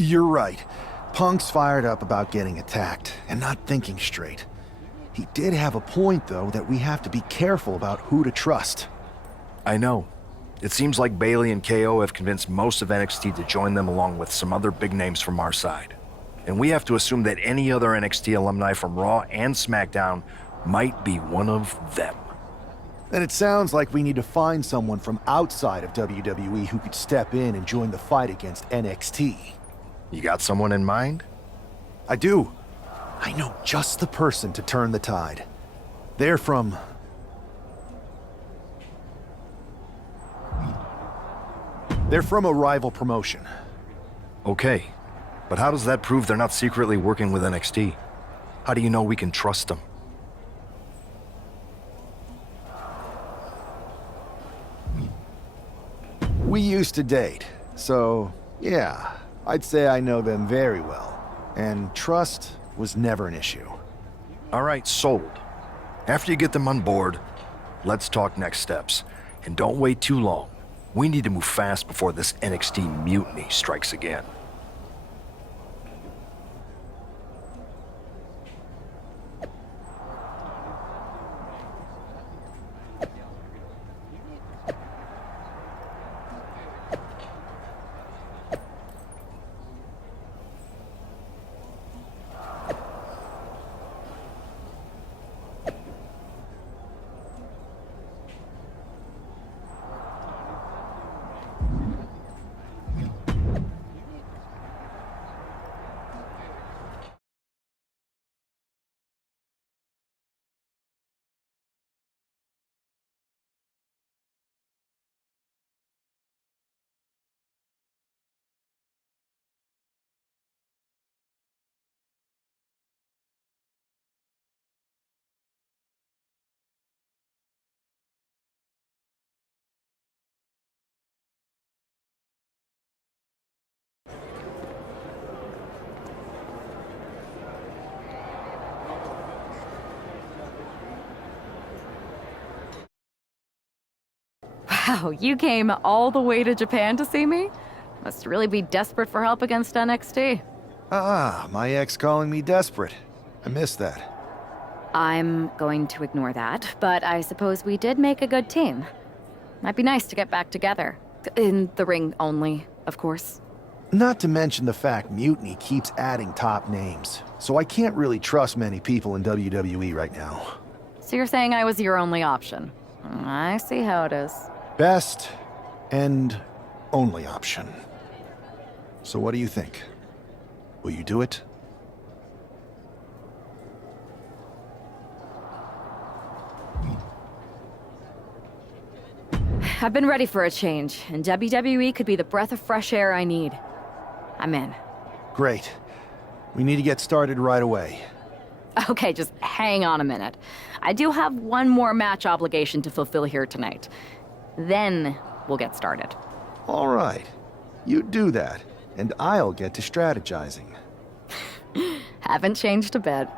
You're right. Punk's fired up about getting attacked and not thinking straight. He did have a point, though, that we have to be careful about who to trust. I know. It seems like Bailey and KO have convinced most of NXT to join them along with some other big names from our side. And we have to assume that any other NXT alumni from Raw and SmackDown might be one of them. Then it sounds like we need to find someone from outside of WWE who could step in and join the fight against NXT. You got someone in mind? I do. I know just the person to turn the tide. They're from a rival promotion. Okay, but how does that prove they're not secretly working with NXT? How do you know we can trust them? We used to date, so yeah, I'd say I know them very well. And trust was never an issue. All right, sold. After you get them on board, let's talk next steps. And don't wait too long. We need to move fast before this NXT mutiny strikes again. Wow, you came all the way to Japan to see me? Must really be desperate for help against NXT. My ex calling me desperate. I missed that. I'm going to ignore that, but I suppose we did make a good team. Might be nice to get back together. In the ring only, of course. Not to mention the fact Mutiny keeps adding top names, so I can't really trust many people in WWE right now. So you're saying I was your only option? I see how it is. Best and only option. So what do you think? Will you do it? I've been ready for a change, and WWE could be the breath of fresh air I need. I'm in. Great. We need to get started right away. Okay, just hang on a minute. I do have one more match obligation to fulfill here tonight. Then we'll get started. All right. You do that, and I'll get to strategizing. Haven't changed a bit.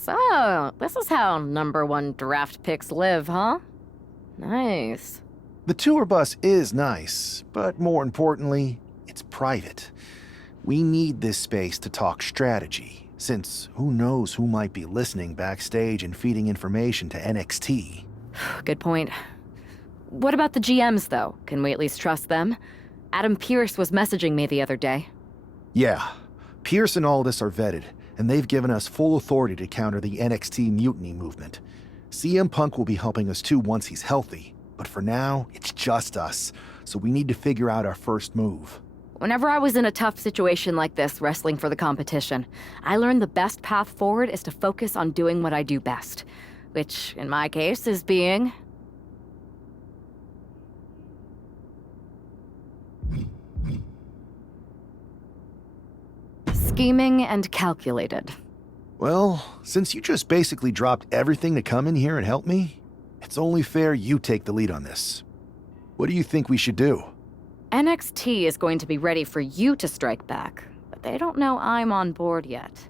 So, this is how #1 draft picks live, huh? Nice. The tour bus is nice, but more importantly, it's private. We need this space to talk strategy, since who knows who might be listening backstage and feeding information to NXT. Good point. What about the GMs, though? Can we at least trust them? Adam Pearce was messaging me the other day. Yeah, Pierce and Aldis are vetted, and they've given us full authority to counter the NXT mutiny movement. CM Punk will be helping us too once he's healthy, but for now, it's just us, so we need to figure out our first move. Whenever I was in a tough situation like this, wrestling for the competition, I learned the best path forward is to focus on doing what I do best, which, in my case, is being... scheming and calculated. Well, since you just basically dropped everything to come in here and help me, it's only fair you take the lead on this. What do you think we should do? NXT is going to be ready for you to strike back, but they don't know I'm on board yet.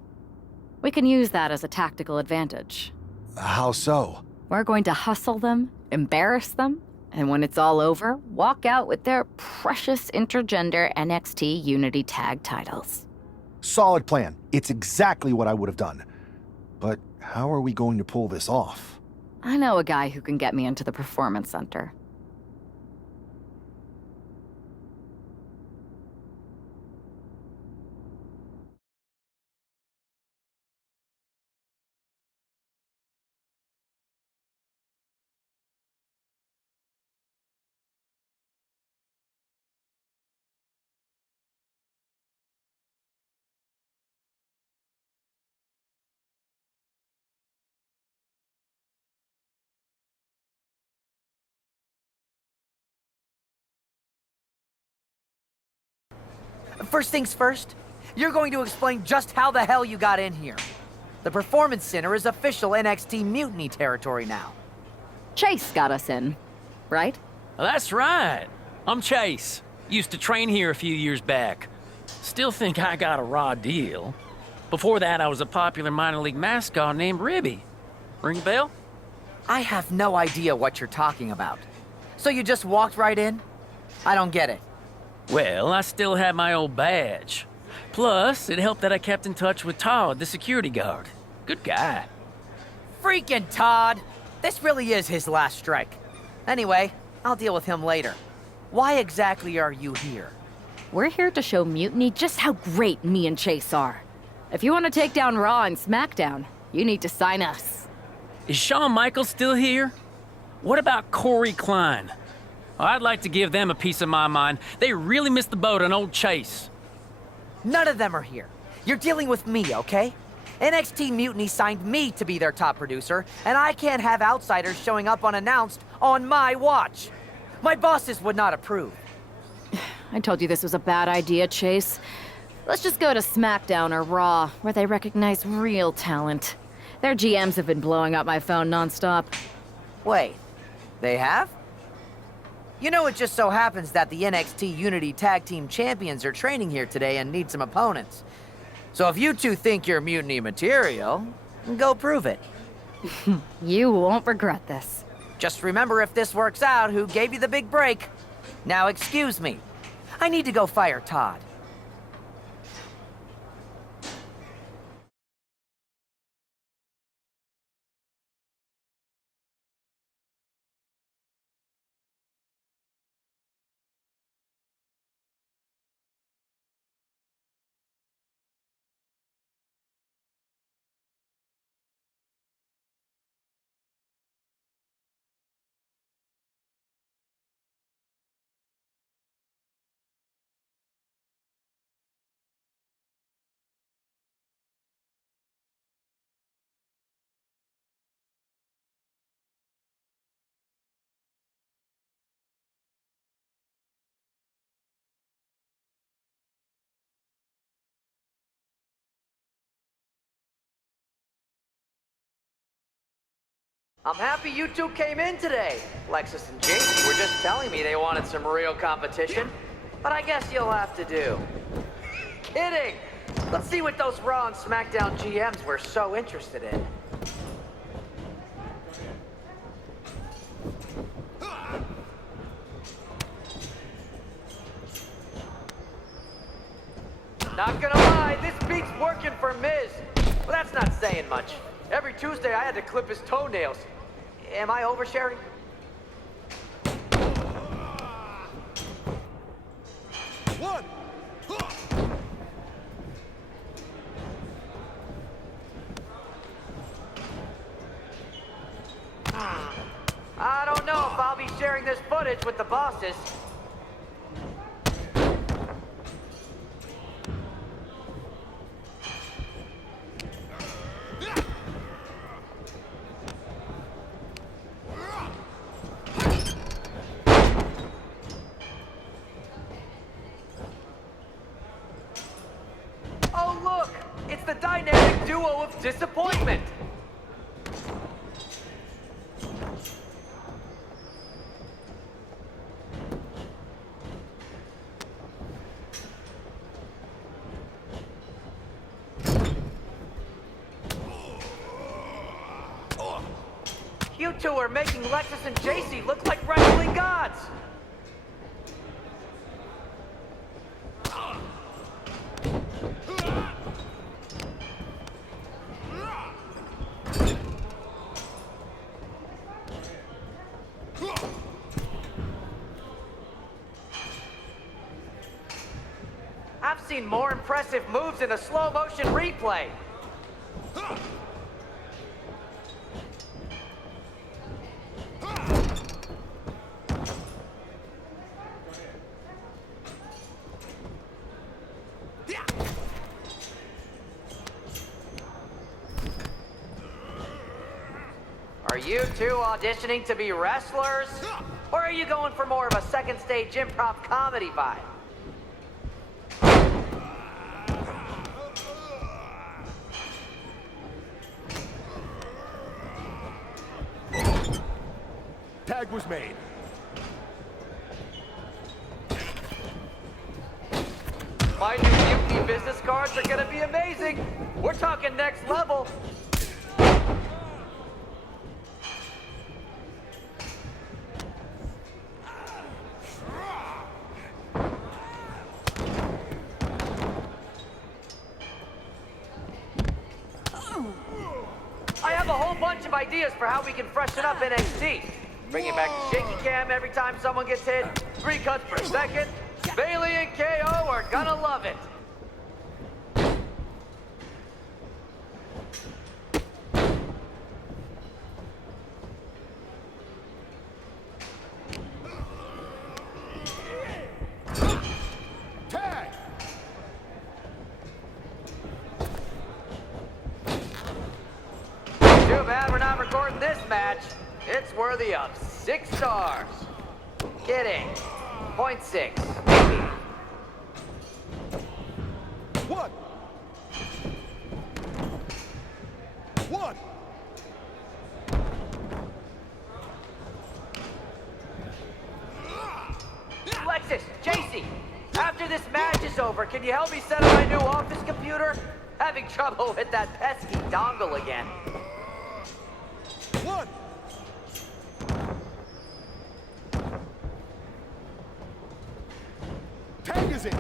We can use that as a tactical advantage. How so? We're going to hustle them, embarrass them, and when it's all over, walk out with their precious intergender NXT Unity Tag titles. Solid plan. It's exactly what I would have done. But how are we going to pull this off? I know a guy who can get me into the Performance Center. First things first, you're going to explain just how the hell you got in here. The Performance Center is official NXT Mutiny territory now. Chase got us in, right? That's right. I'm Chase. Used to train here a few years back. Still think I got a raw deal. Before that, I was a popular minor league mascot named Ribby. Ring a bell? I have no idea what you're talking about. So you just walked right in? I don't get it. Well, I still had my old badge. Plus, it helped that I kept in touch with Todd, the security guard. Good guy. Freaking Todd! This really is his last strike. Anyway, I'll deal with him later. Why exactly are you here? We're here to show Mutiny just how great me and Chase are. If you want to take down Raw and SmackDown, you need to sign us. Is Shawn Michaels still here? What about Corey Klein? I'd like to give them a piece of my mind. They really missed the boat on old Chase. None of them are here. You're dealing with me, okay? NXT Mutiny signed me to be their top producer, and I can't have outsiders showing up unannounced on my watch. My bosses would not approve. I told you this was a bad idea, Chase. Let's just go to SmackDown or Raw, where they recognize real talent. Their GMs have been blowing up my phone nonstop. Wait, they have? You know, it just so happens that the NXT Unity Tag Team Champions are training here today and need some opponents. So if you two think you're Mutiny material, go prove it. You won't regret this. Just remember, if this works out, who gave you the big break. Now excuse me. I need to go fire Todd. I'm happy you two came in today. Lexus and Jake were just telling me they wanted some real competition, but I guess you'll have to do. Kidding! Let's see what those Raw and SmackDown GMs were so interested in. Not gonna lie, this beat's working for Miz. But that's not saying much. Every Tuesday I had to clip his toenails. Am I oversharing? One. I don't know if I'll be sharing this footage with the bosses. Oh look! It's the dynamic duo of disappointment! You two are making Lexus and JC look like wrestling gods! I've seen more impressive moves in a slow-motion replay. Are you two auditioning to be wrestlers? Or are you going for more of a second stage improv comedy vibe? Tag was made. My new Mutiny business cards are gonna be amazing! We're talking next level! I have a whole bunch of ideas for how we can freshen up NXT. Bringing back the shaky cam every time someone gets hit, 3 cuts per second. Bailey and KO are gonna love it. Tag. Too bad we're not recording this match. It's worthy of 6 stars. Kidding. 0.6, maybe. One. One. Lexus, JC, after this match is over, can you help me set up my new office computer? Having trouble with that pesky dongle again. One. Tag is in.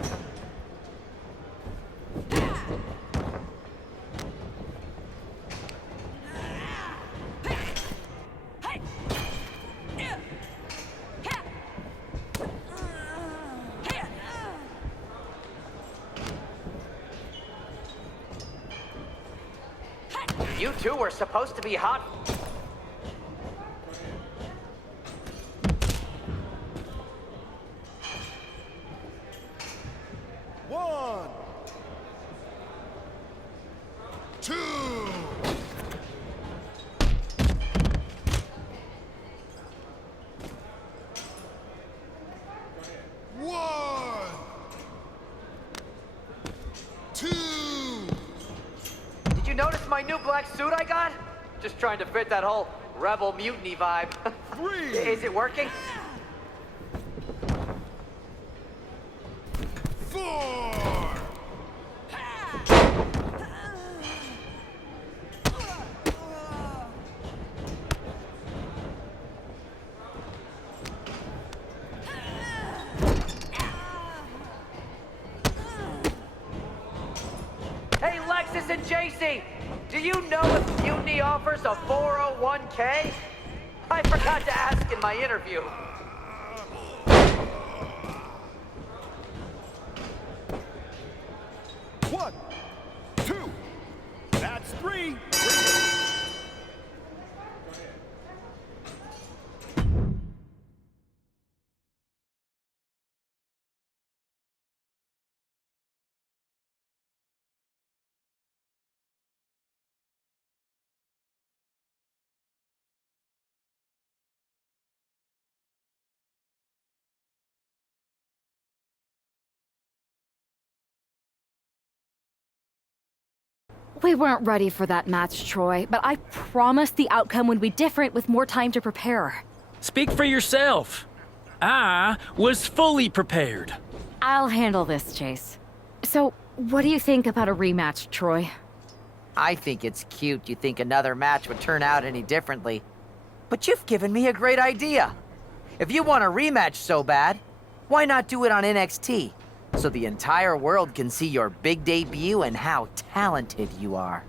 You two were supposed to be hot. One. Two. One. Two. Did you notice my new black suit I got? Just trying to fit that whole rebel mutiny vibe. Three. Is it working? Four. Listen, JC, do you know if Mutiny offers a 401k? I forgot to ask in my interview. One, two, that's three. We weren't ready for that match, Troy, but I promise the outcome would be different with more time to prepare. Speak for yourself. I was fully prepared. I'll handle this, Chase. So, what do you think about a rematch, Troy? I think it's cute you think another match would turn out any differently. But you've given me a great idea. If you want a rematch so bad, why not do it on NXT? So the entire world can see your big debut and how talented you are.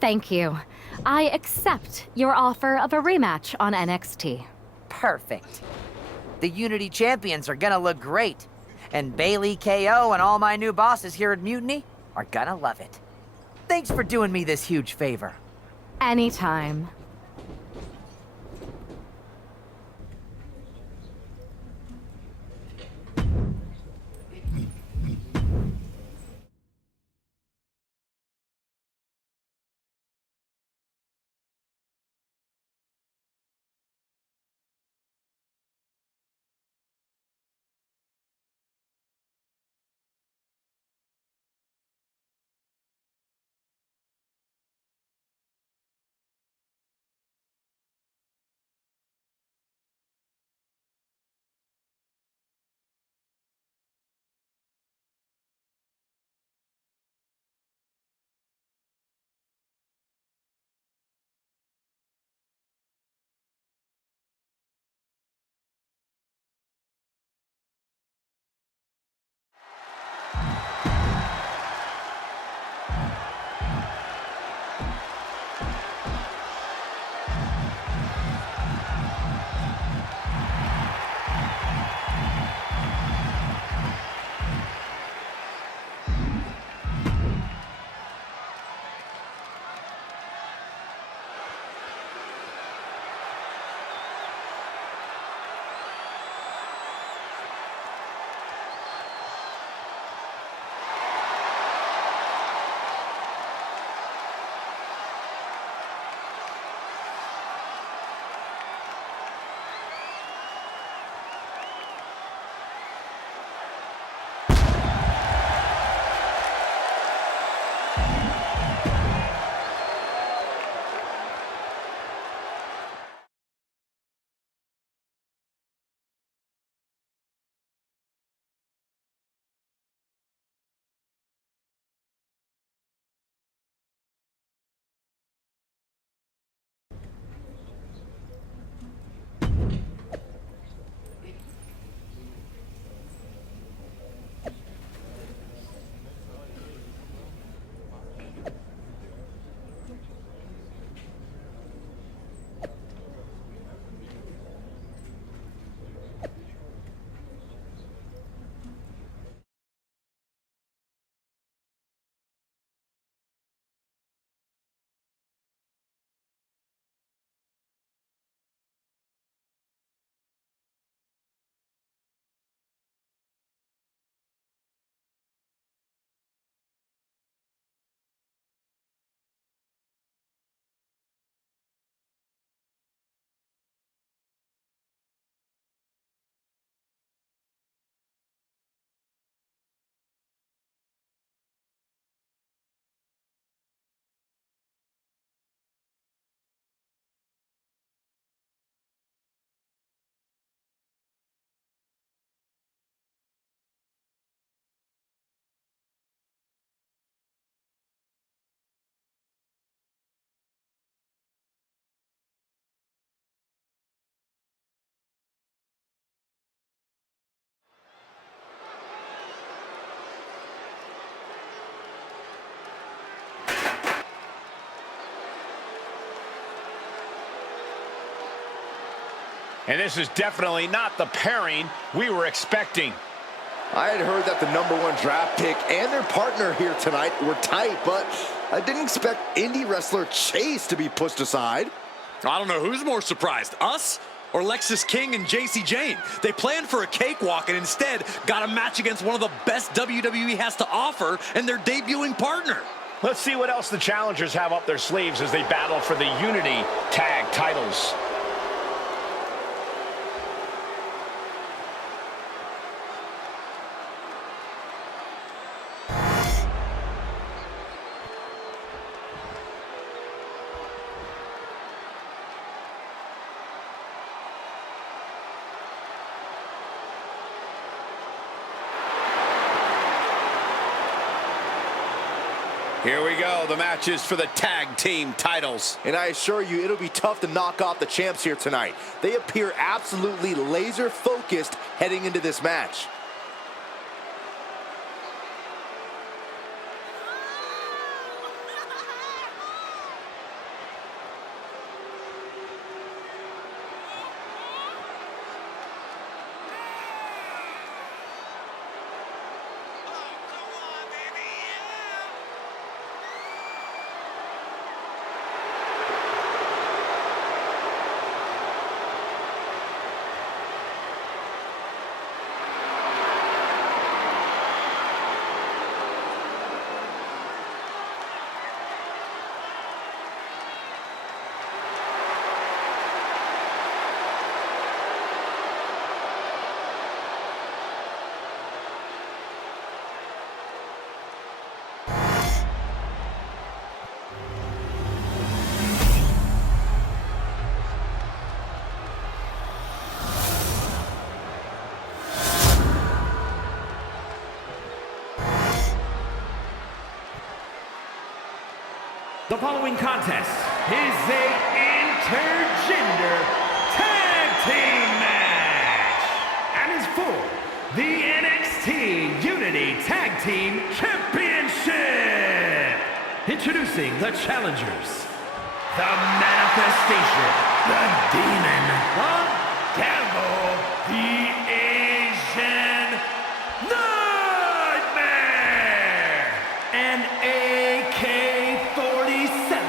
Thank you. I accept your offer of a rematch on NXT. Perfect. The Unity champions are gonna look great. And Bailey, KO, and all my new bosses here at Mutiny are gonna love it. Thanks for doing me this huge favor. Anytime. And this is definitely not the pairing we were expecting. I had heard that the #1 draft pick and their partner here tonight were tight, but I didn't expect indie wrestler Chase to be pushed aside. I don't know who's more surprised, us or Lexis King and JC Jane. They planned for a cakewalk and instead got a match against one of the best WWE has to offer and their debuting partner. Let's see what else the challengers have up their sleeves as they battle for the Unity Tag titles. Here we go, the matches for the tag team titles. And I assure you, it'll be tough to knock off the champs here tonight. They appear absolutely laser focused heading into this match. The following contest is a intergender tag team match and is for the NXT Unity Tag Team Championship. Introducing the challengers, the Manifestation, the Demon, the Devil, the Asian Nightmare, and AK-47,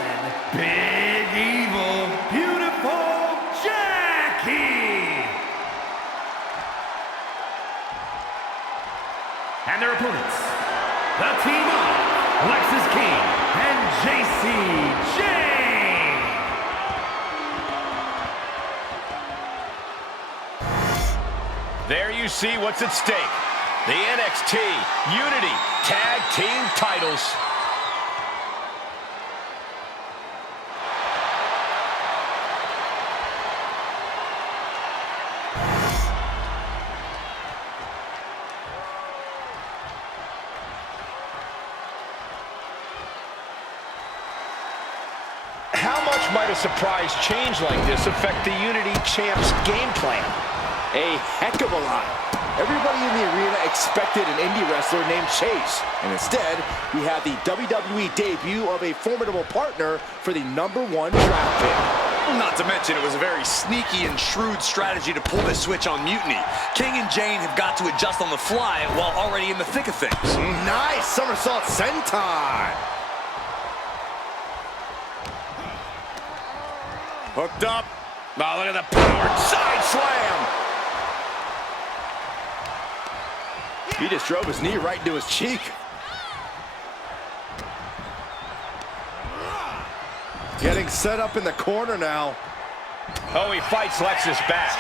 Big Evil, Beautiful Jackie. And their opponents, the team of Lexis King and JC Jane. There you see what's at stake. The NXT Unity Tag Team titles. How much might a surprise change like this affect the Unity Champs' game plan? A heck of a lot. Everybody in the arena expected an indie wrestler named Chase. And instead, we have the WWE debut of a formidable partner for the #1 draft pick. Not to mention, it was a very sneaky and shrewd strategy to pull this switch on Mutiny. King and Jane have got to adjust on the fly while already in the thick of things. Nice somersault senton. Hooked up. Oh, look at the power side slam. He just drove his knee right into his cheek. Getting set up in the corner now. Oh, he fights Lexis back.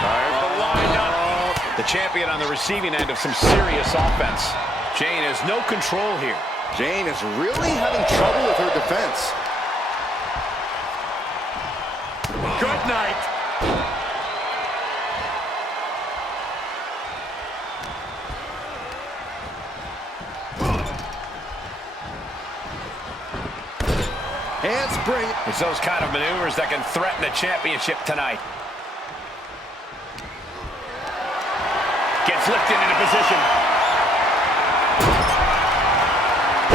There's the windup. The champion on the receiving end of some serious offense. Jane has no control here. Jane is really having trouble with her defense. Good night. Handspring. It's those kind of maneuvers that can threaten the championship tonight. Gets lifted into position.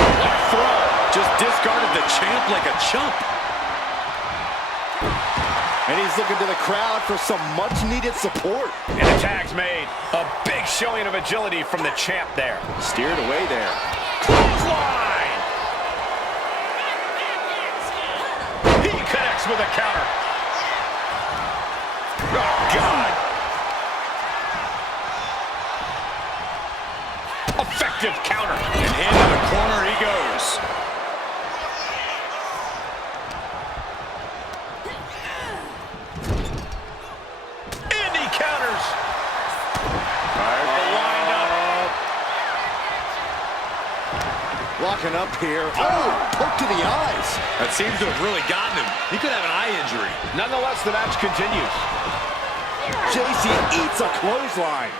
What a throw. Just discarded the champ like a chump. And he's looking to the crowd for some much-needed support. And the tag's made. A big showing of agility from the champ there. Steered away there. Clothesline! He connects with a counter. Oh, God. Effective counter. And into the corner he goes. And he counters. Fires the windup. Locking up here. Oh, poke to the eyes. That seems to have really gotten him. He could have an eye injury. Nonetheless, the match continues. JC eats a clothesline.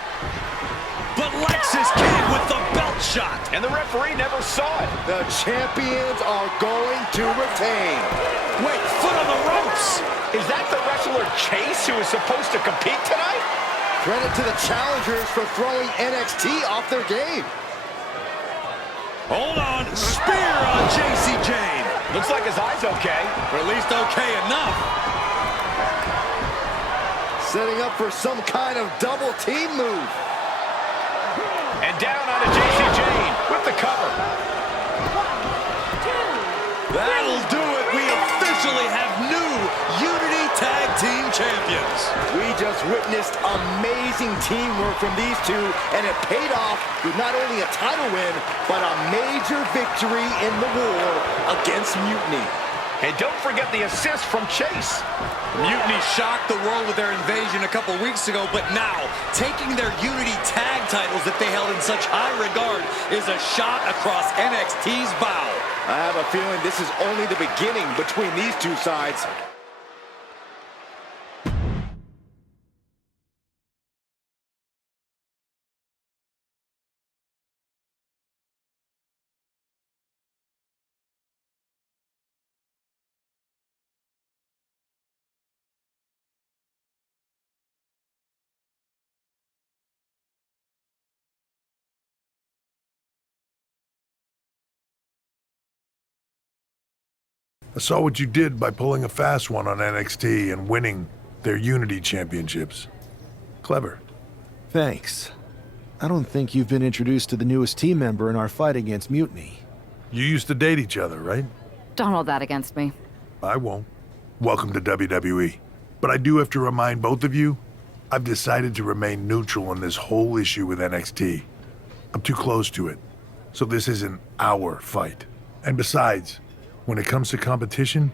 But Lexis King with the belt shot. And the referee never saw it. The champions are going to retain. Wait, foot on the ropes. Is that the wrestler Chase who is supposed to compete tonight? Credit to the challengers for throwing NXT off their game. Hold on. Spear on JC Jane. Looks like his eye's okay. Or at least okay enough. Setting up for some kind of double team move. And down onto JC Jane with the cover. That'll do it. We officially have new Unity Tag Team Champions. We just witnessed amazing teamwork from these two, and it paid off with not only a title win, but a major victory in the war against Mutiny. And don't forget the assist from Chase. Mutiny shocked the world with their invasion a couple weeks ago, but now, taking their Unity Tag titles that they held in such high regard is a shot across NXT's bow. I have a feeling this is only the beginning between these two sides. I saw what you did by pulling a fast one on NXT and winning their Unity Championships. Clever. Thanks. I don't think you've been introduced to the newest team member in our fight against Mutiny. You used to date each other, right? Don't hold that against me. I won't. Welcome to WWE. But I do have to remind both of you, I've decided to remain neutral on this whole issue with NXT. I'm too close to it. So this isn't our fight. And besides, when it comes to competition,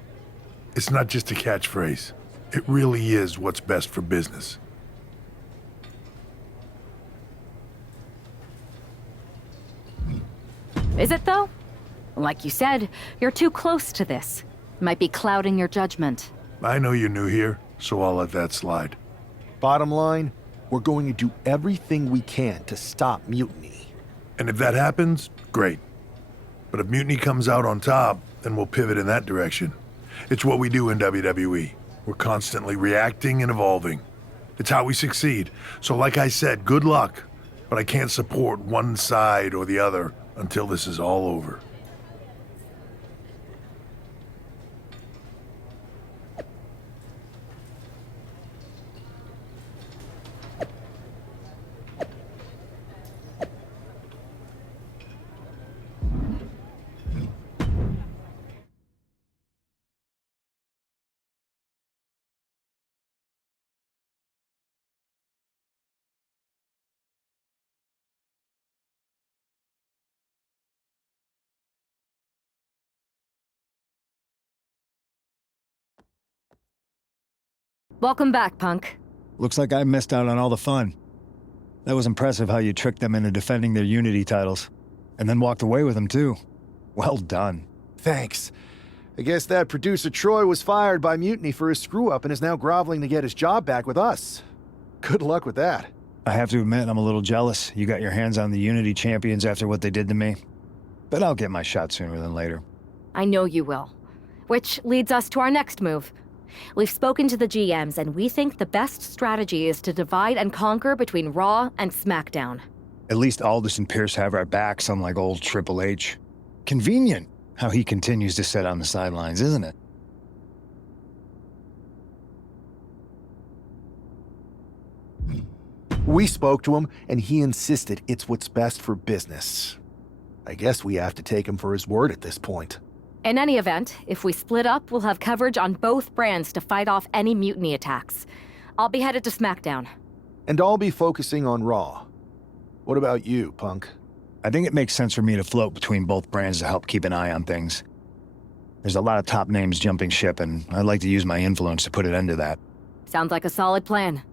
it's not just a catchphrase. It really is what's best for business. Is it, though? Like you said, you're too close to this. Might be clouding your judgment. I know you're new here, so I'll let that slide. Bottom line, we're going to do everything we can to stop Mutiny. And if that happens, great. But if Mutiny comes out on top, then we'll pivot in that direction. It's what we do in WWE. We're constantly reacting and evolving. It's how we succeed. So like I said, good luck. But I can't support one side or the other until this is all over. Welcome back, Punk. Looks like I missed out on all the fun. That was impressive how you tricked them into defending their Unity titles. And then walked away with them, too. Well done. Thanks. I guess that producer Troy was fired by Mutiny for his screw-up and is now groveling to get his job back with us. Good luck with that. I have to admit, I'm a little jealous. You got your hands on the Unity champions after what they did to me. But I'll get my shot sooner than later. I know you will. Which leads us to our next move. We've spoken to the GMs, and we think the best strategy is to divide and conquer between Raw and SmackDown. At least Aldous and Pierce have our backs, unlike old Triple H. Convenient how he continues to sit on the sidelines, isn't it? We spoke to him, and he insisted it's what's best for business. I guess we have to take him for his word at this point. In any event, if we split up, we'll have coverage on both brands to fight off any mutiny attacks. I'll be headed to SmackDown. And I'll be focusing on Raw. What about you, Punk? I think it makes sense for me to float between both brands to help keep an eye on things. There's a lot of top names jumping ship, and I'd like to use my influence to put an end to that. Sounds like a solid plan.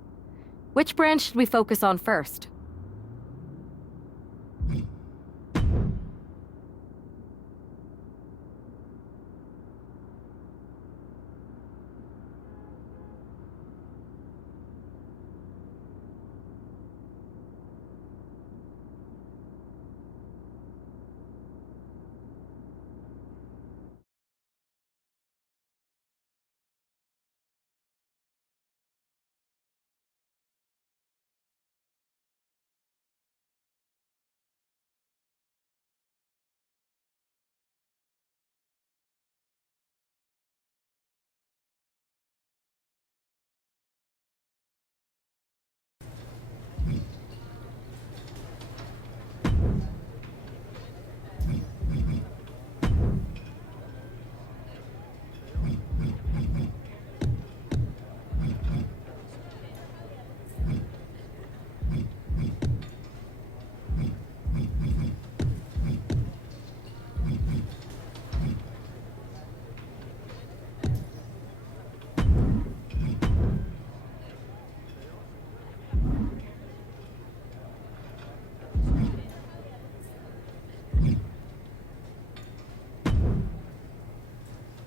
Which brand should we focus on first?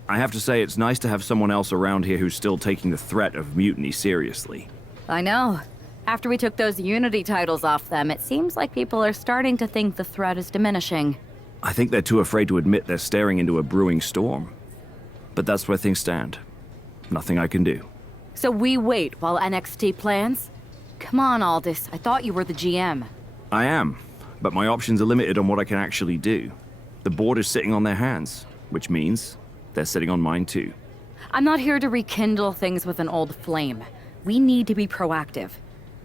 I have to say, it's nice to have someone else around here who's still taking the threat of mutiny seriously. I know. After we took those Unity titles off them, it seems like people are starting to think the threat is diminishing. I think they're too afraid to admit they're staring into a brewing storm. But that's where things stand. Nothing I can do. So we wait while NXT plans? Come on, Aldous. I thought you were the GM. I am, but my options are limited on what I can actually do. The board is sitting on their hands, which means they're sitting on mine too. I'm not here to rekindle things with an old flame. We need to be proactive.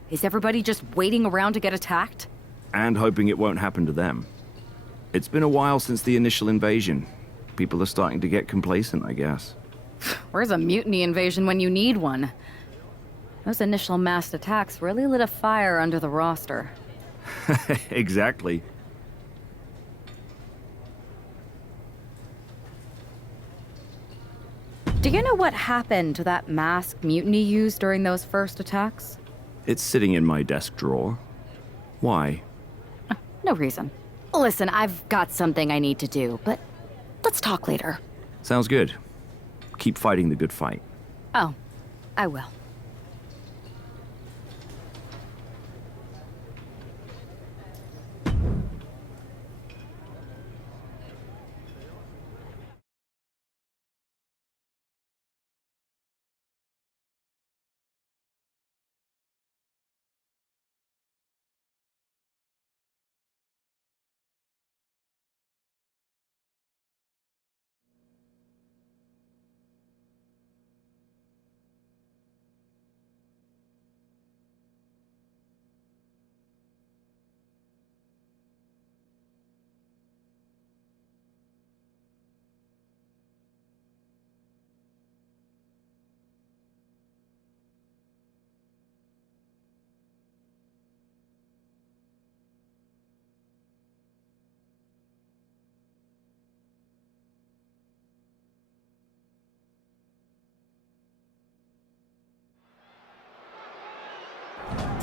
Is everybody just waiting around to get attacked? And hoping it won't happen to them. It's been a while since the initial invasion. People are starting to get complacent, I guess. Where's a mutiny invasion when you need one? Those initial massed attacks really lit a fire under the roster. Exactly. Do you know what happened to that mask Mutiny used during those first attacks? It's sitting in my desk drawer. Why? No reason. Listen, I've got something I need to do, but let's talk later. Sounds good. Keep fighting the good fight. Oh, I will.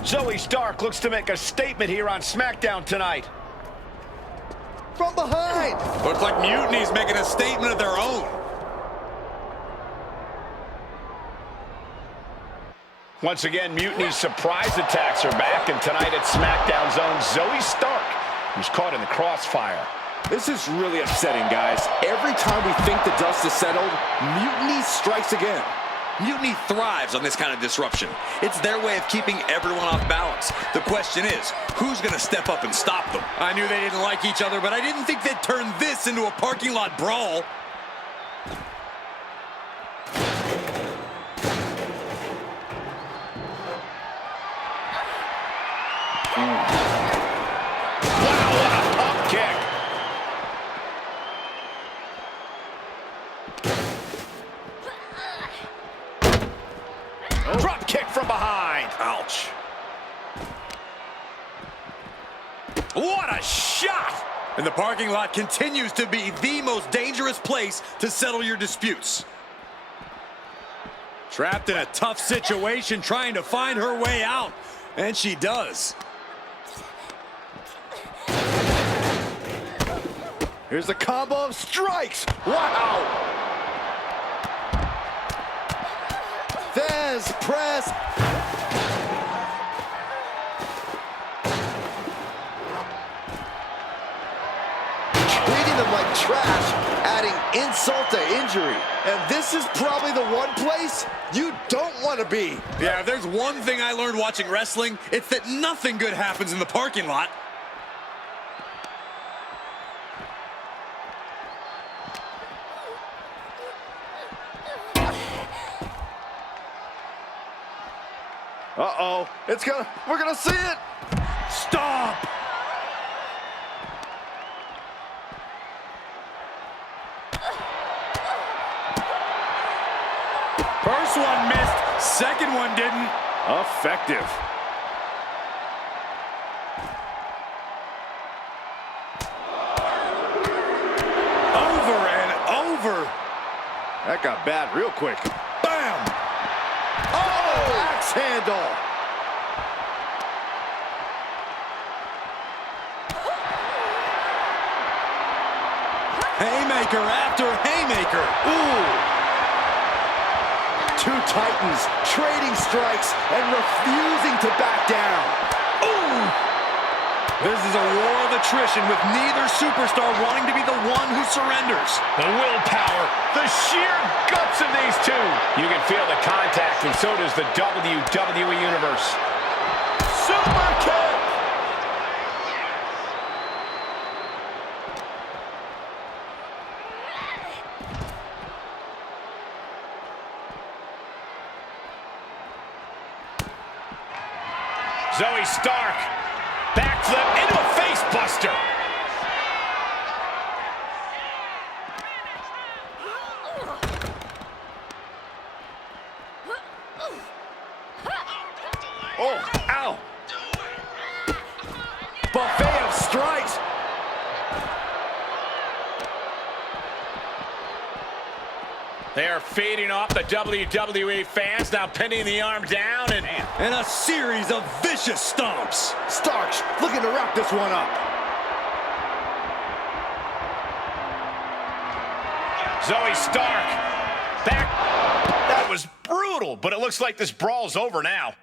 Zoe Stark looks to make a statement here on SmackDown tonight. From behind! Looks like Mutiny's making a statement of their own. Once again, Mutiny's surprise attacks are back, and tonight at SmackDown's own Zoe Stark, who's caught in the crossfire. This is really upsetting, guys. Every time we think the dust is settled, Mutiny strikes again. Mutiny thrives on this kind of disruption. It's their way of keeping everyone off balance. The question is, who's going to step up and stop them? I knew they didn't like each other, but I didn't think they'd turn this into a parking lot brawl. And the parking lot continues to be the most dangerous place to settle your disputes. Trapped in a tough situation, trying to find her way out. And she does. Here's the combo of strikes. Wow. Thesz press. Treating them like trash, adding insult to injury. And this is probably the one place you don't want to be. Yeah, if there's one thing I learned watching wrestling, it's that nothing good happens in the parking lot. Uh-oh, we're gonna see it. Stop! First one missed, second one didn't. Effective. Over and over. That got bad real quick. Bam! Oh, axe handle. Haymaker after haymaker. Ooh. Two titans trading strikes and refusing to back down. Ooh! This is a war of attrition with neither superstar wanting to be the one who surrenders. The willpower, the sheer guts of these two. You can feel the contact, and so does the WWE Universe. Super kick! Zoe Stark, backflip into a face buster. Oh, ow! Buffet of strikes. They are feeding off the WWE fans, now pinning the arm down and a series of vicious stomps. Starks looking to wrap this one up. Zoe Stark, back. That was brutal, but it looks like this brawl's over now.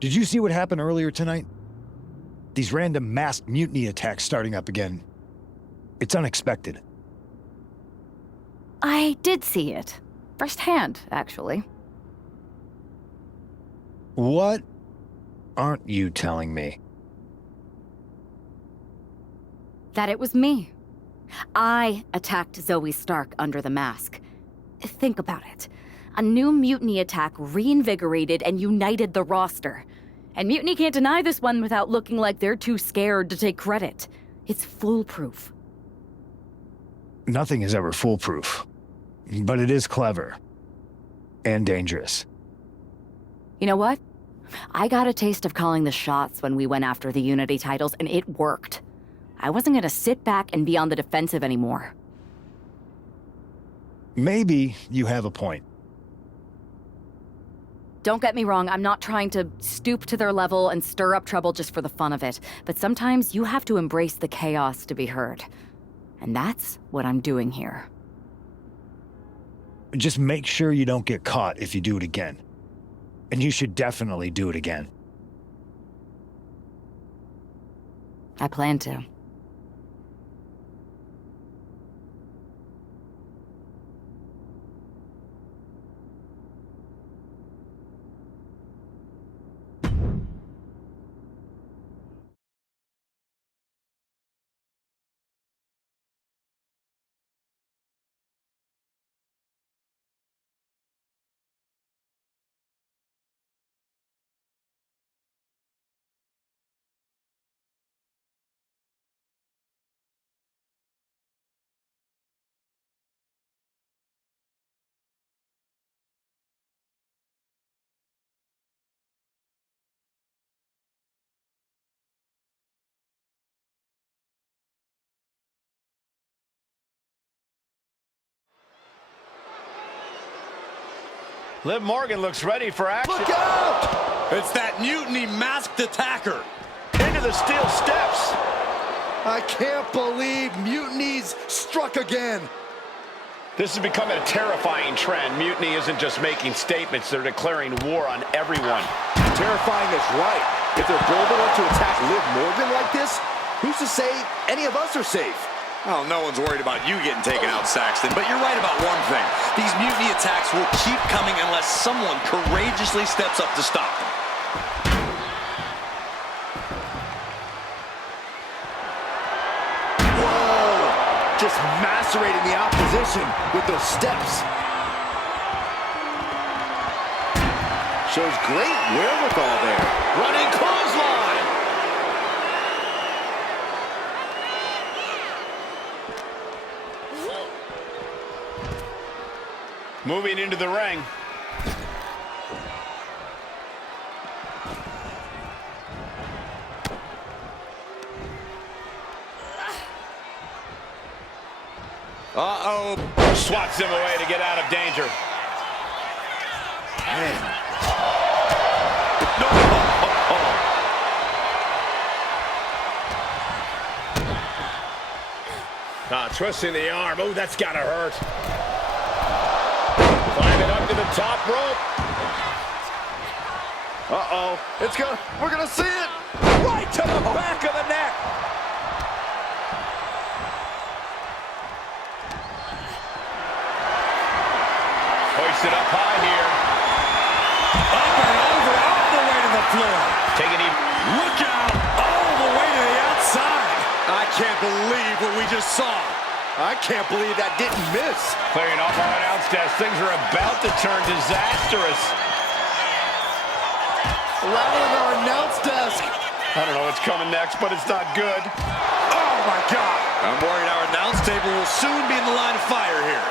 Did you see what happened earlier tonight? These random masked mutiny attacks starting up again. It's unexpected. I did see it. Firsthand, actually. What aren't you telling me? That it was me. I attacked Zoe Stark under the mask. Think about it. A new mutiny attack reinvigorated and united the roster. And Mutiny can't deny this one without looking like they're too scared to take credit. It's foolproof. Nothing is ever foolproof. But it is clever. And dangerous. You know what? I got a taste of calling the shots when we went after the Unity titles, and it worked. I wasn't gonna sit back and be on the defensive anymore. Maybe you have a point. Don't get me wrong, I'm not trying to stoop to their level and stir up trouble just for the fun of it, but sometimes you have to embrace the chaos to be heard. And that's what I'm doing here. Just make sure you don't get caught if you do it again. And you should definitely do it again. I plan to. Liv Morgan looks ready for action. Look out! It's that mutiny masked attacker. Into the steel steps. I can't believe Mutiny's struck again. This is becoming a terrifying trend. Mutiny isn't just making statements, they're declaring war on everyone. Terrifying is right. If they're bold enough to attack Liv Morgan like this, who's to say any of us are safe? Oh, no one's worried about you getting taken out, Saxton, but you're right about one thing. These mutiny attacks will keep coming unless someone courageously steps up to stop them. Whoa! Just macerating the opposition with those steps. Shows great wherewithal there. Running clothesline. Moving into the ring. Uh-oh. Swats him away to get out of danger. Man. Twisting the arm. Oh, that's gotta hurt. Climbing up to the top rope. Uh-oh. We're gonna see it. Right to the back of the neck. Hoisted up high here. Up and over, all the way to the floor. Taking him. Look out, all the way to the outside. I can't believe what we just saw. I can't believe that didn't miss. Clearing off our announce desk. Things are about to turn disastrous. Rattling our announce desk. I don't know what's coming next, but it's not good. Oh, my God. I'm worried our announce table will soon be in the line of fire here.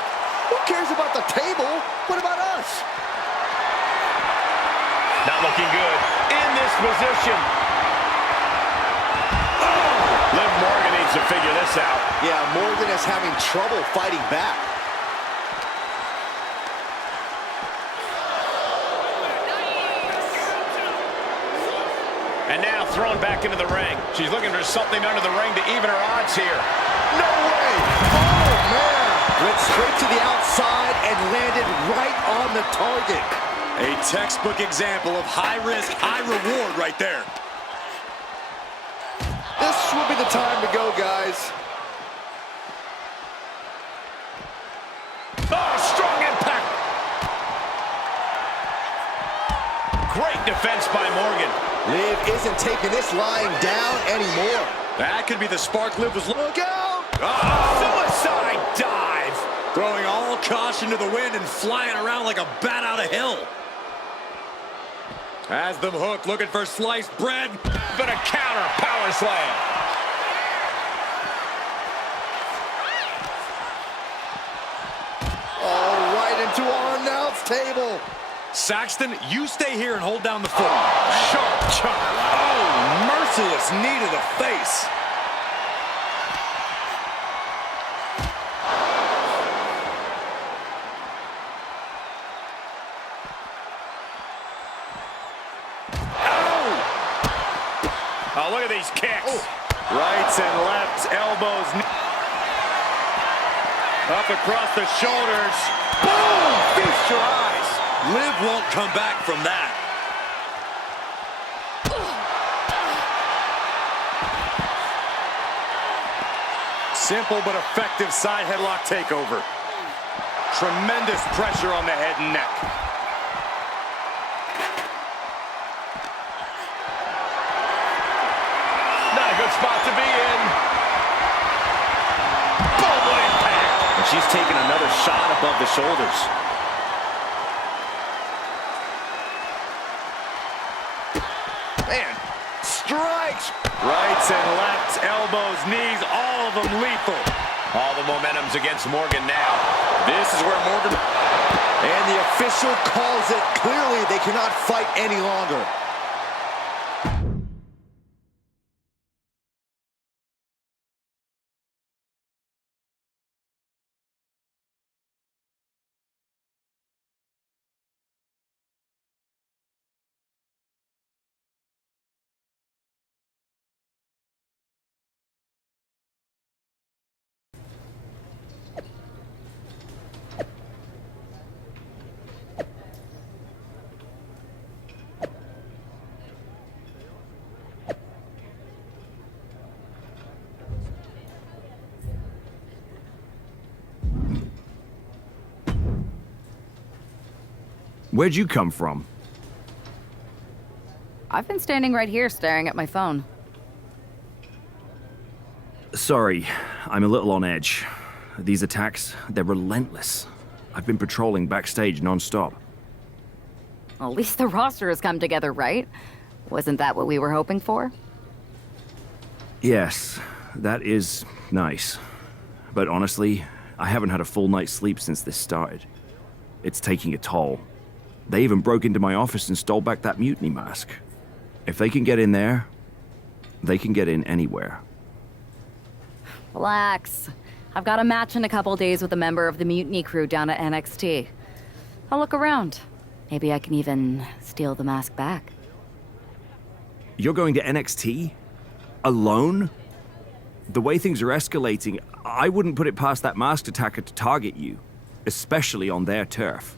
Who cares about the table? What about us? Not looking good. In this position. Liv Morgan needs to figure this out. Yeah, Morgan is having trouble fighting back. And now thrown back into the ring. She's looking for something under the ring to even her odds here. No way! Oh, man! Went straight to the outside and landed right on the target. A textbook example of high risk, high reward right there. This will be the time to go, guys. Oh, strong impact. Great defense by Morgan. Liv isn't taking this lying down anymore. That could be the spark Liv was looking. Look out! Suicide dive. Throwing all caution to the wind and flying around like a bat out of hell. Has them hooked, looking for sliced bread. But a counter power slam. Oh, right into our announce table. Saxton, you stay here and hold down the fort. Sharp chop. Oh, merciless knee to the face. Oh, look at these kicks. Oh. Rights and lefts, elbows. Up across the shoulders. Boom! Feast your eyes. Liv won't come back from that. Simple but effective side headlock takeover. Tremendous pressure on the head and neck. Not a good spot to be in. Boom, what impact. And she's taking another shot above the shoulders. Man, strikes. Rights and lefts, elbows, knees, all of them lethal. All the momentum's against Morgan now. This is where Morgan... And the official calls it. Clearly, they cannot fight any longer. Where'd you come from? I've been standing right here staring at my phone. Sorry, I'm a little on edge. These attacks, they're relentless. I've been patrolling backstage non-stop. Well, at least the roster has come together, right? Wasn't that what we were hoping for? Yes, that is nice. But honestly, I haven't had a full night's sleep since this started. It's taking a toll. They even broke into my office and stole back that mutiny mask. If they can get in there, they can get in anywhere. Relax. I've got a match in a couple days with a member of the mutiny crew down at NXT. I'll look around. Maybe I can even steal the mask back. You're going to NXT? Alone? The way things are escalating, I wouldn't put it past that masked attacker to target you, especially on their turf.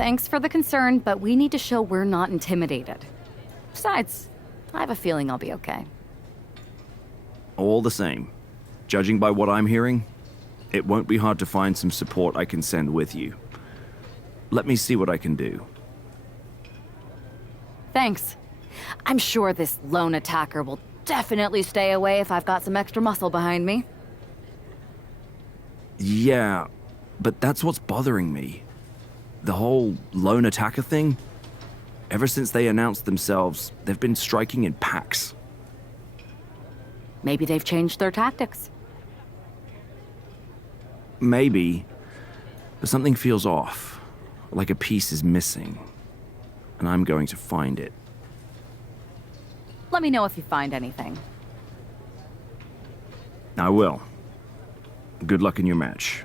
Thanks for the concern, but we need to show we're not intimidated. Besides, I have a feeling I'll be okay. All the same, judging by what I'm hearing, it won't be hard to find some support I can send with you. Let me see what I can do. Thanks. I'm sure this lone attacker will definitely stay away if I've got some extra muscle behind me. Yeah, but that's what's bothering me. The whole lone attacker thing? Ever since they announced themselves, they've been striking in packs. Maybe they've changed their tactics. Maybe, but something feels off, like a piece is missing, and I'm going to find it. Let me know if you find anything. I will. Good luck in your match.